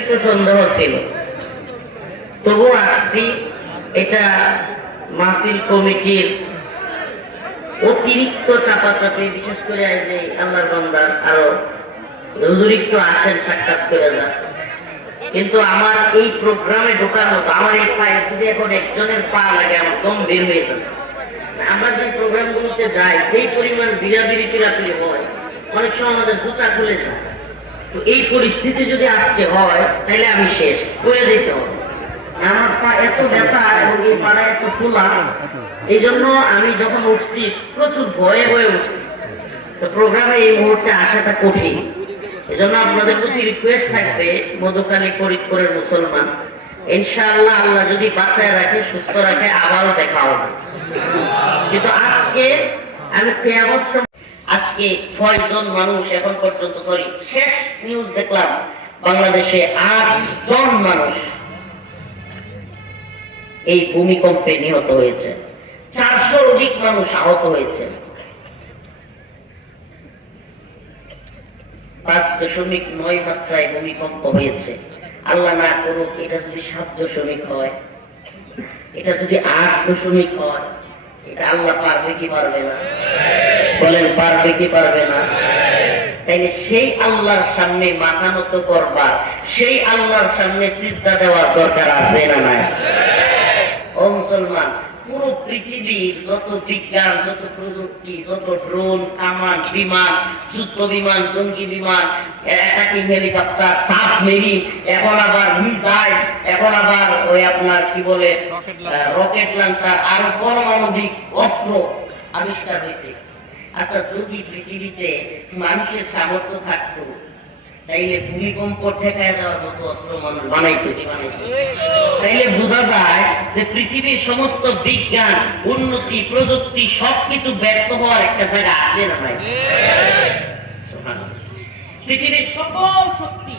যথেষ্ট সন্দেহ ছিল, তবু আসছি। এটা মাহফিল কমিটির অতিরিক্ত চাপাচাপি, বিশেষ করে যে আল্লাহর বান্দার আরো হুজুর একটু আসেন, সাক্ষাৎ করে যান। কিন্তু আমার এই প্রোগ্রামে ঢোকার মতো, আমার এই পায়ে যদি এখন একজনের পা লাগে আমার দম বের হয়ে যাবে। আমরা যে প্রোগ্রাম গুলোতে যাই, যেই পরিমাণ বিরাবিরি পিরাপিরি হয়, অনেক সময় আমাদের জুতা খুলে যায়। তো এই পরিস্থিতি যদি আজকে হয়, তাহলে আমি শেষ করে দিতে হবে। আমার পা এত ব্যথা এবং এই পাড়া এত ফুলা, এই জন্য আমি যখন উঠছি প্রচুর ভয়ে ভয়ে উঠছি। তো প্রোগ্রামে এই মুহূর্তে আসাটা কঠিন। এই জন্য আপনাদের প্রতি রিকোয়েস্ট থাকবে, মধুখালী ফরিদপুরের মুসলমান, ইনশাআল্লাহ আল্লাহ যদি বাঁচায় রাখে, সুস্থ রাখে, আবারও দেখা হবে। কিন্তু আজকে আমি কিয়ামত আজকে 6 জন মানুষ এখন পর্যন্ত, শেষ নিউজ দেখলাম বাংলাদেশে 8 জন মানুষ এই ভূমিকম্পে নিহত হয়েছে, 400 অধিক মানুষ আহত হয়েছে। 5.9 মাত্রায় ভূমিকম্প হয়েছে। আল্লাহ না করুক এটা যদি 7 হয়, এটা যদি 8 হয়, এটা আল্লাহ পারবে কি পারবে না? বলেন পারবে কি পারবে না? তাইলে সেই আল্লাহর সামনে মাথা নত করবা, সেই আল্লাহর সামনে সিজদা দেওয়ার দরকার আছে না নাই? ও মুসলমান, পুরো পৃথিবীর যত বিজ্ঞান, যত প্রযুক্তি, যত ড্রোন, কামান, বিমান, যুদ্ধ বিমান, জঙ্গি বিমান, অ্যাটাকিং হেলিকপ্টার, সাবমেরিন, এখন আবার মিসাইল, এখন আবার ওই আপনার কি বলে রকেট লঞ্চার, আরো পারমাণবিক অস্ত্র আবিষ্কার হয়েছে। আচ্ছা, যদি পৃথিবীতে মানুষের সামর্থ্য থাকতো, তাইলে ভূমিকম্প ঠেকায় দেওয়ার মতো অস্ত্র মানুষ বানাইতো কি বানাইতো? তাইলে বোঝা যায় যে পৃথিবীর সমস্ত বিজ্ঞান, উন্নতি, প্রযুক্তি সবকিছু ব্যর্থ হওয়ার একটা জায়গা আছে না ভাই? পৃথিবীর সকল শক্তি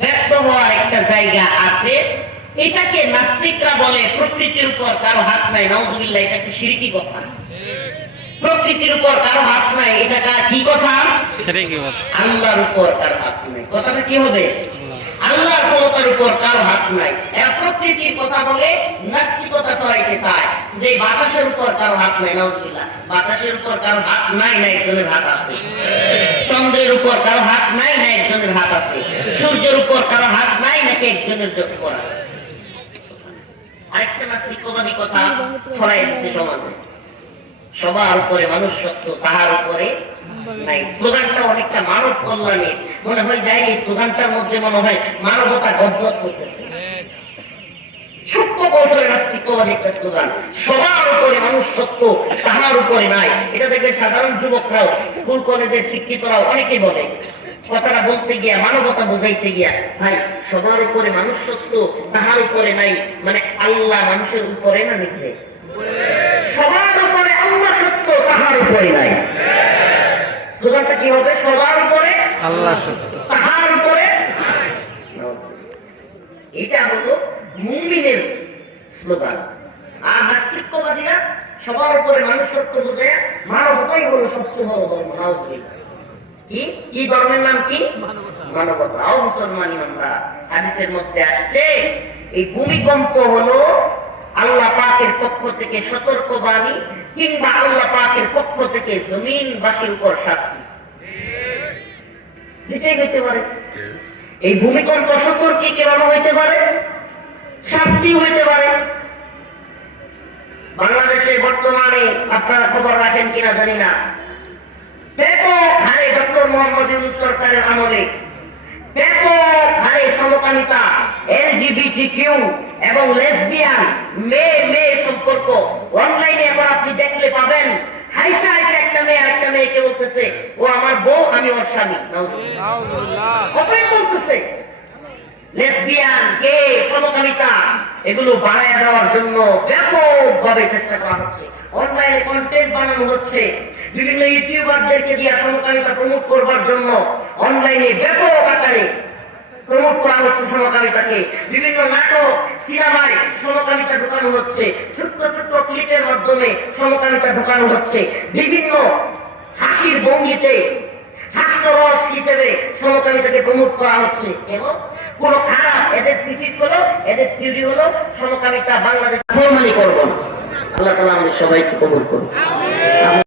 ব্যর্থ হওয়ার একটা জায়গা আছে। এটাকে নাস্তিকরা বলে প্রকৃতির উপর কারো হাত নাই। নাউজুবিল্লাহ, এটা একটা শিরকি কথা। প্রকৃতির উপর কারো হাত নাই, এটা কি কথা? আল্লাহর উপর কারো হাত নাই। কথাটা কি হবে? আল্লাহর ক্ষমতার উপর কারো হাত নাই। এরা প্রকৃতির কথা বলে নাস্তিকতা ছড়াইতে চায় যে বাতাসের উপর কারো হাত নাই। নাউজুবিল্লাহ, বাতাসের উপর কারো হাত নাই, না একজনের হাত আছে। চন্দ্রের উপর কারো হাত নাই, না একজনের হাত আছে। সূর্যের উপর কারো হাত নাই, নাকি একজনের উপর আছে। আরেকটা নাস্তিকবাদী কথা ছড়াই দিচ্ছে সমাজে, সবার উপরে মানুষ সত্য, তাহার উপরে নাই। স্লোগানটা অনেকটা মানব কল্যাণের মনে হয় যায়। এই স্লোগানটার মধ্যে মনে হয় মানবতা গদগদ করতেছে। সূক্ষ্ম কৌশলে নাস্তিকবাদী একটা স্লোগান, সবার উপরে মানুষ সত্য, তাহার উপরে নাই। এটা দেখবেন সাধারণ যুবকরাও, স্কুল কলেজের শিক্ষিতরাও অনেকে বলে। কথাটা বলতে গিয়া, মানবতা বোঝাইতে গিয়া, ভাই সবার উপরে মানুষ সত্য, তাহার উপরে নাই, মানে আল্লাহ মানুষের উপরে না নিচে? সবার উপরে আল্লাহ সত্য, তাহার উপরে নাই। স্লোগানটা কি হবে? সবার উপরে আল্লাহ সত্য, তাহার উপরে। এটা হলো মুমিনের স্লোগান। আর নাস্তিকবাদীরা সবার উপরে মানুষ সত্য বুঝে, মানবতাই হলো সবচেয়ে বড় ধর্ম। নাউজুবিল্লাহ। কি ধর্মের নাম কি? মানবতা। ও মুসলমান ইমানদার, হাদিসের মধ্যে আসছে এই ভূমিকম্প হলো আল্লাহ পাকের পক্ষ থেকে সতর্কবাণী, কিংবা আল্লাহ পাকের পক্ষ থেকে জমিনবাসীর উপর শাস্তি। যেটাই হইতে পারে। এই ভূমিকম্প সতর্কী কেমন হইতে পারে, শাস্তি হইতে পারে। বাংলাদেশে বর্তমানে আপনারা খবর রাখেন কিনা জানি না, ব্যাপক হারে ডক্টর মোহাম্মদ ইউনূস সরকারের আমলে ব্যাপক হারে সমকামিতা, এলজিবিটিকিউ এবং লেসবিয়ান, মেয়ে সম্পর্ক অনলাইনে এখন আপনি দেখলে পাবেন। হাইসা হাইসা একটা মেয়ে আরেকটা মেয়েকে বলতেছে, ও আমার বউ, আমি ওর স্বামী। কতই বলতেছে। লেসবিয়ান, গে, সমকামিতা এগুলো বাড়ায় দেওয়ার জন্য ব্যাপকভাবে চেষ্টা করা হচ্ছে। অনলাইনে কন্টেন্ট বানানো হচ্ছে, বিভিন্ন ইউটিউবারদেরকে দিয়ে সমকামিতা প্রমোট করবার জন্য অনলাইনে ব্যাপক আকারে প্রমোট করা হচ্ছে সমকামিতাকে। বিভিন্ন নাটক, সিনেমায় সমকামিতা ঢোকানো হচ্ছে, ছোট্ট ছোট্ট ক্লিপের মাধ্যমে সমকামিতা ঢোকানো হচ্ছে। বিভিন্ন হাসির ভঙ্গিতে হাস্যরস হিসেবে সমকামিতাকে প্রমোট করা হচ্ছে। এবং কোন খারাপ, এদের থিসিস হলো, এদের থিওরি হলো সমকামিতা বাংলাদেশ ফরমালি করবো না। আল্লাহ তাআলা আমাদের সবাইকে কবুল করুন।